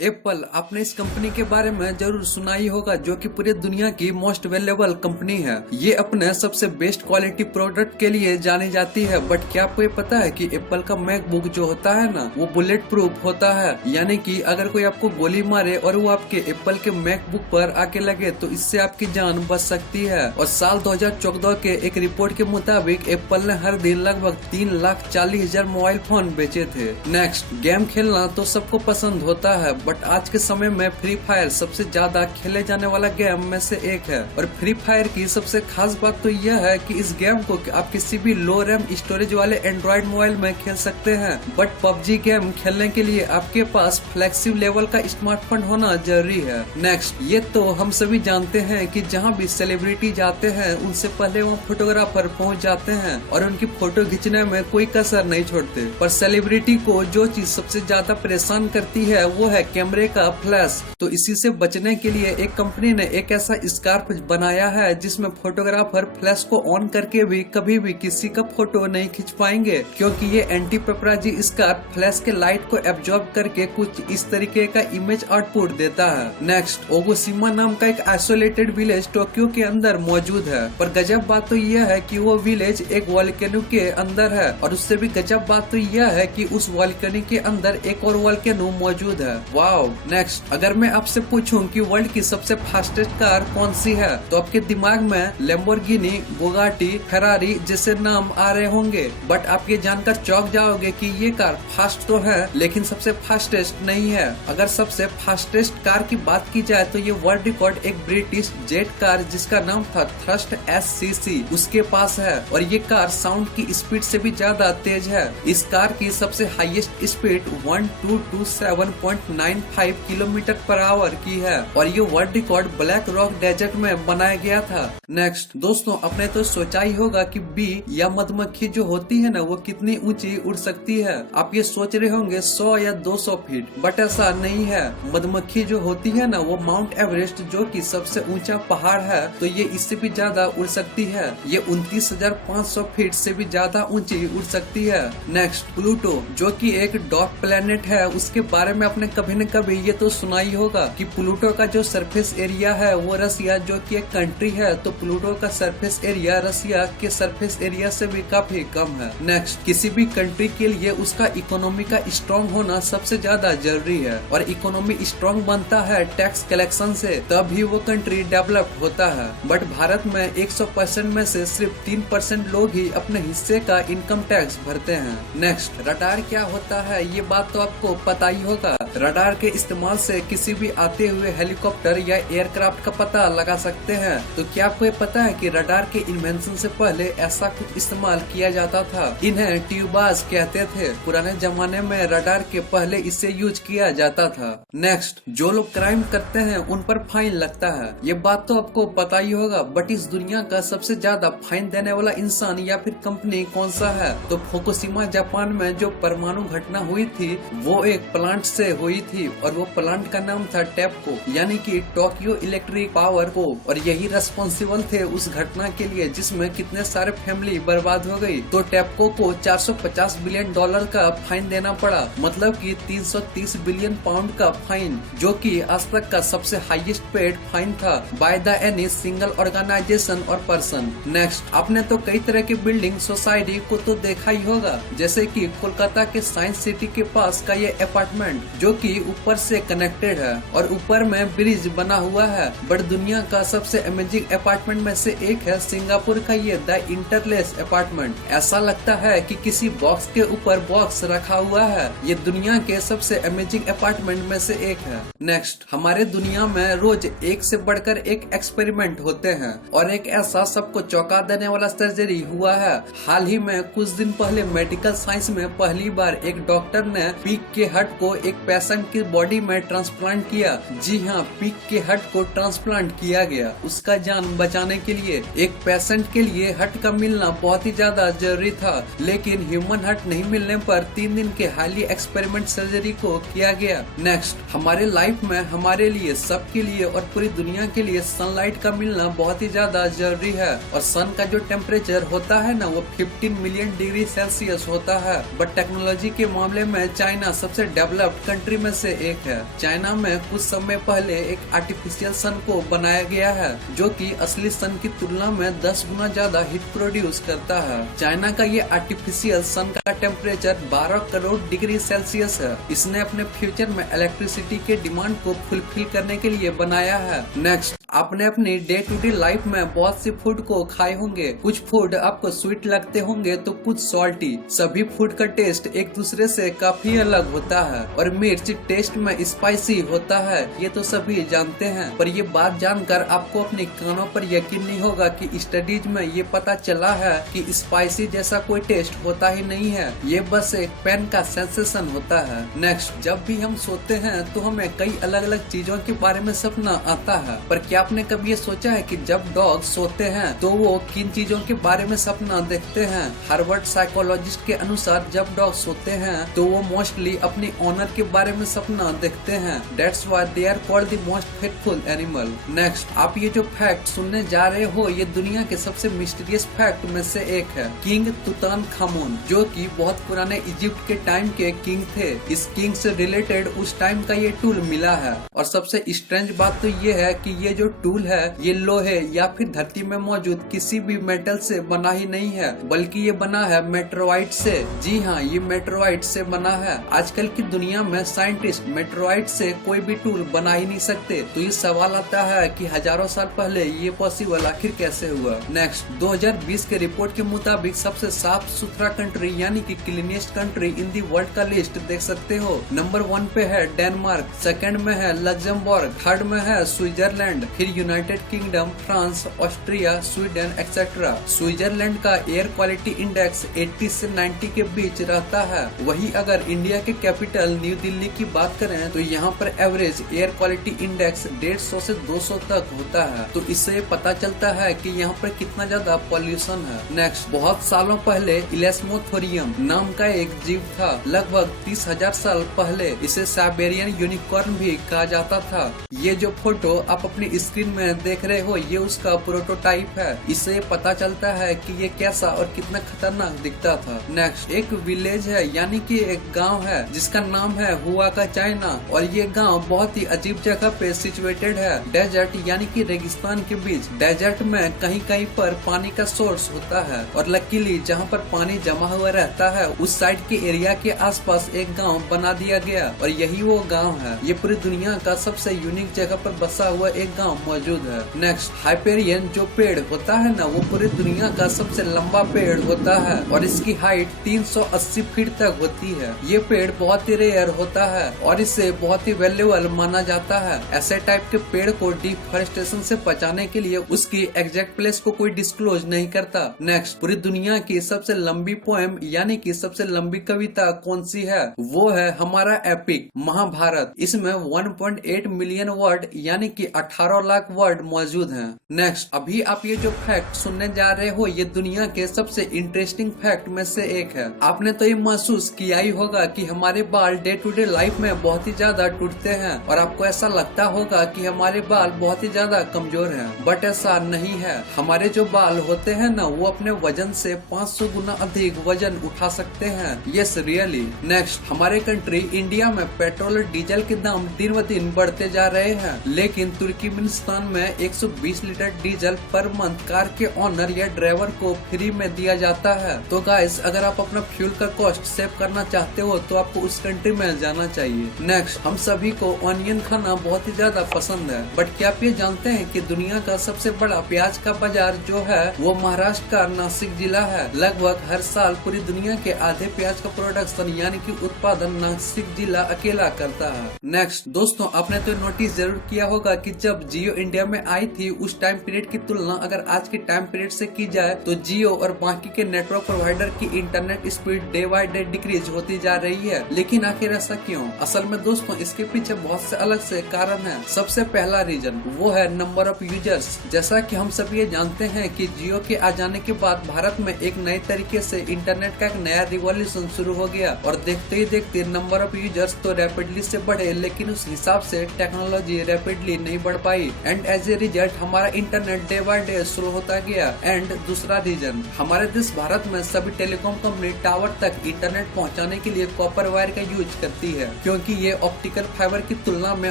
Apple, आपने इस company के बारे में जरूर सुना ही होगा, जो कि पूरी दुनिया की मोस्ट वैल्यूएबल कंपनी है। ये अपने सबसे बेस्ट क्वालिटी प्रोडक्ट के लिए जानी जाती है। बट क्या आपको ये पता है कि एप्पल का मैकबुक जो होता है ना, वो बुलेट प्रूफ होता है। यानी कि अगर कोई आपको गोली मारे और वो आपके एप्पल के मैकबुक पर आके लगे तो इससे आपकी जान बच सकती है। और साल 2014 के एक रिपोर्ट के मुताबिक एप्पल ने हर दिन लगभग 3,40,000 मोबाइल फोन बेचे थे। नेक्स्ट, गेम खेलना तो सबको पसंद होता है, बट आज के समय में फ्री फायर सबसे ज्यादा खेले जाने वाला गेम में से एक है। और फ्री फायर की सबसे खास बात तो यह है कि इस गेम को आप किसी भी लो रैम स्टोरेज वाले एंड्रॉइड मोबाइल में खेल सकते हैं। बट पबजी गेम खेलने के लिए आपके पास फ्लेक्सिबल लेवल का स्मार्टफोन होना जरूरी है। नेक्स्ट, ये तो हम सभी जानते हैं कि जहाँ भी सेलिब्रिटी जाते हैं उनसे पहले वहाँ फोटोग्राफर पहुँच जाते हैं और उनकी फोटो खींचने में कोई कसर नहीं छोड़ते। पर सेलिब्रिटी को जो चीज सबसे ज्यादा परेशान करती है वो है कैमरे का फ्लैश। तो इसी से बचने के लिए एक कंपनी ने एक ऐसा स्कार्फ बनाया है जिसमें फोटोग्राफर फ्लैश को ऑन करके भी कभी भी किसी का फोटो नहीं खींच पाएंगे, क्योंकि ये एंटी पेपराजी स्कार्फ फ्लैश के लाइट को एब्जॉर्ब करके कुछ इस तरीके का इमेज आउटपुट देता है। नेक्स्ट, ओगोशिमा नाम का एक आइसोलेटेड विलेज टोक्यो के अंदर मौजूद है। पर गजब बात तो यह है कि वो विलेज एक वॉल्केनो के अंदर है, और उससे भी गजब बात तो यह है कि उस वॉल्केनो के अंदर एक और वॉल्केनो मौजूद है। वाओ। नेक्स्ट, अगर मैं आपसे पूछूं कि वर्ल्ड की सबसे फास्टेस्ट कार कौन सी है, तो आपके दिमाग में लैम्बोर्गिनी, बुगाटी, फेरारी जैसे नाम आ रहे होंगे। बट आप ये जानकर चौंक जाओगे कि ये कार फास्ट तो है, लेकिन सबसे फास्टेस्ट नहीं है। अगर सबसे फास्टेस्ट कार की बात की जाए तो ये वर्ल्ड रिकॉर्ड एक ब्रिटिश जेट कार जिसका नाम था थ्रस्ट SCC उसके पास है। और ये कार साउंड की स्पीड से भी ज्यादा तेज है। इस कार की सबसे highest speed 1227.95 kilometre per hour की है, और ये world record Black Rock Desert में बनाया गया था। नेक्स्ट दोस्तों, आपने तो सोचा ही होगा कि बी या मधुमक्खी जो होती है ना, वो कितनी ऊंची उड़ सकती है। आप ये सोच रहे होंगे 100 या 200 फीट, बट ऐसा नहीं है। मधुमक्खी जो होती है ना, वो माउंट एवरेस्ट जो कि सबसे ऊंचा पहाड़ है, तो ये इससे भी ज्यादा उड़ सकती है। ये 29,500 फीट से भी ज्यादा ऊंची उड़ सकती है। नेक्स्ट, प्लूटो जो कि एक डॉग प्लेनेट है, उसके बारे में आपने कभी न कभी ये तो सुना ही होगा कि प्लूटो का जो सरफेस एरिया है वो रसिया जो कि एक कंट्री है, तो प्लूटो का सरफेस एरिया रसिया के सरफेस एरिया से भी काफी कम है। नेक्स्ट, किसी भी कंट्री के लिए उसका इकोनॉमी का स्ट्रॉन्ग होना सबसे ज्यादा जरूरी है, और इकोनॉमी स्ट्रॉन्ग बनता है टैक्स कलेक्शन से, तभी वो कंट्री डेवलप होता है। बट भारत में 100% में से सिर्फ 3% लोग ही अपने हिस्से का इनकम टैक्स भरते हैं। नेक्स्ट, रडार क्या होता है, ये बात तो आपको पता ही होगा। रडार के इस्तेमाल से किसी भी आते हुए हेलीकॉप्टर या एयरक्राफ्ट का पता लगा सकते हैं। तो क्या आपको ये पता है कि रडार के इन्वेंशन से पहले ऐसा कुछ इस्तेमाल किया जाता था? इन्हें ट्यूबास कहते थे। पुराने जमाने में रडार के पहले इसे यूज किया जाता था। नेक्स्ट, जो लोग क्राइम करते हैं उन पर फाइन लगता है, ये बात तो आपको पता ही होगा। बट इस दुनिया का सबसे ज्यादा फाइन देने वाला इंसान या फिर कंपनी कौन सा है? तो फुकुशिमा जापान में जो परमाणु घटना हुई थी वो एक प्लांट से हुई थी, और वो प्लांट का नाम था टेप्को, यानी कि टोक्यो इलेक्ट्रिक पावर को। और यही रेस्पॉन्सिबल थे उस घटना के लिए जिसमें कितने सारे फैमिली बर्बाद हो गई। तो टेप्को को $450 बिलियन का फाइन देना पड़ा, मतलब कि 330 बिलियन पाउंड का फाइन, जो कि आज तक का सबसे हाईएस्ट पेड फाइन था by the any single organisation और पर्सन। नेक्स्ट, आपने तो कई तरह की बिल्डिंग सोसाइटी को तो देखा ही होगा, जैसे कि कोलकाता के साइंस सिटी के पास का ये अपार्टमेंट जो कि ऊपर से कनेक्टेड है और ऊपर में ब्रिज बना हुआ है। बट दुनिया का सबसे अमेजिंग अपार्टमेंट में से एक है सिंगापुर का ये द इंटरलेस अपार्टमेंट। ऐसा लगता है कि किसी बॉक्स के ऊपर बॉक्स रखा हुआ है। ये दुनिया के सबसे अमेजिंग अपार्टमेंट में से एक है। नेक्स्ट, हमारे दुनिया में रोज एक से बढ़कर एक एक्सपेरिमेंट होते हैं, और एक ऐसा सबको चौंका देने वाला सर्जरी हुआ है। हाल ही में कुछ दिन पहले मेडिकल साइंस में पहली बार एक डॉक्टर ने पीक के हट को एक पेशेंट की बॉडी में ट्रांसप्लांट किया। जी हाँ, पीक के हट को ट्रांसप्लांट किया गया उसका जान बचाने के लिए। एक पेशेंट के लिए हट का मिलना बहुत ही ज्यादा जरूरी था, लेकिन ह्यूमन हट नहीं मिलने पर 3 दिन के हाईली एक्सपेरिमेंट सर्जरी को किया गया। नेक्स्ट, हमारे लाइफ में हमारे लिए, सबके लिए और पूरी दुनिया के लिए सनलाइट का मिलना बहुत ही ज्यादा जरूरी है। और सन का जो टेम्परेचर होता है ना, वो 15 मिलियन डिग्री सेल्सियस होता है। बट टेक्नोलॉजी के मामले में चाइना सबसे डेवलप्ड कंट्री में से से एक है। चाइना में कुछ समय पहले एक आर्टिफिशियल सन को बनाया गया है जो कि असली सन की तुलना में 10 गुना ज्यादा हीट प्रोड्यूस करता है। चाइना का ये आर्टिफिशियल सन का टेम्परेचर 12 करोड़ डिग्री सेल्सियस है। इसने अपने फ्यूचर में इलेक्ट्रिसिटी के डिमांड को फुलफिल करने के लिए बनाया है। नेक्स्ट, आपने अपनी डे टू डे लाइफ में बहुत सी फूड को खाए होंगे। कुछ फूड आपको स्वीट लगते होंगे तो कुछ सॉल्टी। सभी फूड का टेस्ट एक दूसरे से काफी अलग होता है और मिर्च टेस्ट में स्पाइसी होता है, ये तो सभी जानते हैं। पर ये बात जानकर आपको अपने कानों पर यकीन नहीं होगा कि स्टडीज में ये पता चला है कि स्पाइसी जैसा कोई टेस्ट होता ही नहीं है, ये बस एक पेन का सेंसेशन होता है। नेक्स्ट, जब भी हम सोते हैं तो हमें कई अलग अलग चीजों के बारे में सपना आता है। पर क्या आपने कभी ये सोचा है कि जब डॉग सोते हैं तो वो किन चीजों के बारे में सपना देखते हैं? हार्वर्ड साइकोलॉजिस्ट के अनुसार जब डॉग सोते हैं तो वो मोस्टली अपने ओनर के बारे में सपना देखते हैं। That's why they are called the most faithful animal. Next, आप ये जो फैक्ट सुनने जा रहे हो ये दुनिया के सबसे मिस्टीरियस फैक्ट में से एक है। किंग तुतानखामुन, जो कि बहुत पुराने इजिप्ट के टाइम के किंग थे, इस किंग से रिलेटेड उस टाइम का ये टूल मिला है। और सबसे स्ट्रेंज बात तो ये है कि ये जो टूल है ये लोहे या फिर धरती में मौजूद किसी भी मेटल से बना ही नहीं है, बल्कि ये बना है मेट्रोइट से। जी हाँ, ये मेट्रोइट से बना है। आजकल की दुनिया में साइंटिस्ट मेट्रोइट से कोई भी टूल बना ही नहीं सकते। तो ये सवाल आता है कि हजारों साल पहले ये पॉसिबल आखिर कैसे हुआ। नेक्स्ट, 2020 के रिपोर्ट के मुताबिक सबसे साफ सुथरा कंट्री यानी कि cleanest country in the world का लिस्ट देख सकते हो। नंबर 1 पे है डेनमार्क, सेकंड में है लग्जमबर्ग, थर्ड में है स्विट्जरलैंड, फिर United kingdom, France, Austria, Sweden etcetera. Switzerland का एयर क्वालिटी इंडेक्स 80 से 90 के बीच रहता है। वही अगर इंडिया के कैपिटल न्यू दिल्ली की बात करें तो यहाँ पर एवरेज एयर क्वालिटी इंडेक्स 150 से 200 तक होता है। तो इससे पता चलता है कि यहाँ पर कितना ज्यादा पॉल्यूशन है। नेक्स्ट, बहुत सालों पहले इलेस्मोथोरियम नाम का एक जीव था। लगभग 30,000 साल पहले इसे साइबेरियन यूनिकॉर्न भी कहा जाता था। ये जो फोटो आप अपनी स्क्रीन में देख रहे हो ये उसका प्रोटोटाइप है। इससे पता चलता है कि ये कैसा और कितना खतरनाक दिखता था। नेक्स्ट, एक विलेज है यानी कि एक गांव है जिसका नाम है हुआ का चाइना, और ये गांव बहुत ही अजीब जगह पे सिचुएटेड है। डेजर्ट यानी कि रेगिस्तान के बीच। डेजर्ट में कहीं कहीं पर पानी का सोर्स होता है और लकीली जहाँ पर पानी जमा हुआ रहता है उस साइड के एरिया के आसपास एक गांव बना दिया गया और यही वो गांव है। ये पूरी दुनिया का सबसे यूनिक जगह पर बसा हुआ एक गांव मौजूद है। नेक्स्ट, हाइपेरियन जो पेड़ होता है ना वो पूरी दुनिया का सबसे लंबा पेड़ होता है और इसकी हाइट 380 फीट तक होती है। ये पेड़ बहुत ही रेयर होता है और इसे बहुत ही वैल्यूएबल माना जाता है। ऐसे टाइप के पेड़ को डिफॉरेस्टेशन से बचाने के लिए उसकी एग्जैक्ट प्लेस को कोई डिस्क्लोज नहीं करता। नेक्स्ट, पूरी दुनिया की सबसे लंबी पोएम यानी कि सबसे लंबी कविता कौन सी है? वो है हमारा एपिक महाभारत। इसमें 1.8 मिलियन वर्ड यानी कि 18 लाख वर्ड मौजूद हैं। नेक्स्ट, अभी आप ये जो फैक्ट सुनने जा रहे हो ये दुनिया के सबसे इंटरेस्टिंग फैक्ट में से एक है। आपने तो ये महसूस किया ही होगा कि हमारे बाल डे टू डे लाइफ में बहुत ही ज्यादा टूटते हैं और आपको ऐसा लगता होगा कि हमारे बाल बहुत ही ज्यादा कमजोर हैं, बट ऐसा नहीं है। हमारे जो बाल होते हैं ना वो अपने वजन से 500 गुना अधिक वजन उठा सकते हैं। Yes really. नेक्स्ट, हमारे कंट्री इंडिया में पेट्रोल और डीजल के दाम दिन ब दिन बढ़ते जा रहे हैं, लेकिन तुर्कमेनिस्तान में 120 litre diesel per month car के ओनर या ड्राइवर को फ्री में दिया जाता है। तो गाइस, अगर आप अपना फ्यूल का कॉस्ट सेव करना चाहते हो तो आपको उस कंट्री में जाना चाहिए। नेक्स्ट, हम सभी को ऑनियन खाना बहुत ही ज्यादा पसंद है, बट क्या आप ये जानते हैं कि दुनिया का सबसे बड़ा प्याज का बाजार जो है वो महाराष्ट्र का नासिक जिला है। लगभग हर साल पूरी दुनिया के आधे प्याज का प्रोडक्शन यानी कि उत्पादन नासिक जिला अकेला करता है। नेक्स्ट, दोस्तों आपने तो नोटिस जरूर किया होगा कि जब जियो इंडिया में आई थी उस टाइम पीरियड की तुलना अगर आज के टाइम पीरियड से की जाए तो जियो और बाकी के नेटवर्क प्रोवाइडर की internet speed day by day decrease होती जा रही है। लेकिन आखिर ऐसा क्यों? असल में दोस्तों इसके पीछे बहुत से अलग से कारण है। सबसे पहला रीजन वो है नंबर ऑफ यूजर्स। जैसा कि हम सब ये जानते हैं कि जियो के आ जाने के बाद भारत में एक नए तरीके से इंटरनेट का एक नया रिवॉल्यूशन शुरू हो गया और देखते ही देखते नंबर ऑफ यूजर्स तो रैपिडली से बढ़े, लेकिन उस हिसाब से टेक्नोलॉजी रैपिडली नहीं बढ़ पाई। एंड एज ए रिजल्ट हमारा internet day by day slow होता गया। एंड दूसरा रीजन, हमारे देश भारत में सभी टेलीकॉम कंपनी टावर तक इंटरनेट पहुंचाने के लिए कॉपर वायर का यूज करती है, क्योंकि ये ऑप्टिकल फाइबर की तुलना में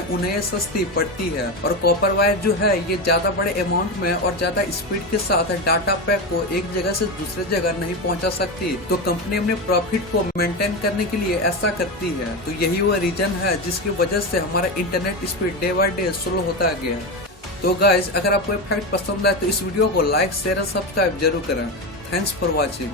उन्हें सस्ती पड़ती है। और कॉपर वायर जो है ये ज्यादा बड़े अमाउंट में और ज्यादा स्पीड के साथ डाटा पैक को एक जगह से दूसरे जगह नहीं पहुंचा सकती, तो कंपनी अपने प्रॉफिट को मेंटेन करने के लिए ऐसा करती है। तो यही वो रीजन है जिसकी वजह से हमारा internet speed day by day slow होता गया। तो गाइस, अगर आपको ये फैक्ट पसंद आए तो इस वीडियो को लाइक शेयर और सब्सक्राइब जरूर करें। Thanks for watching.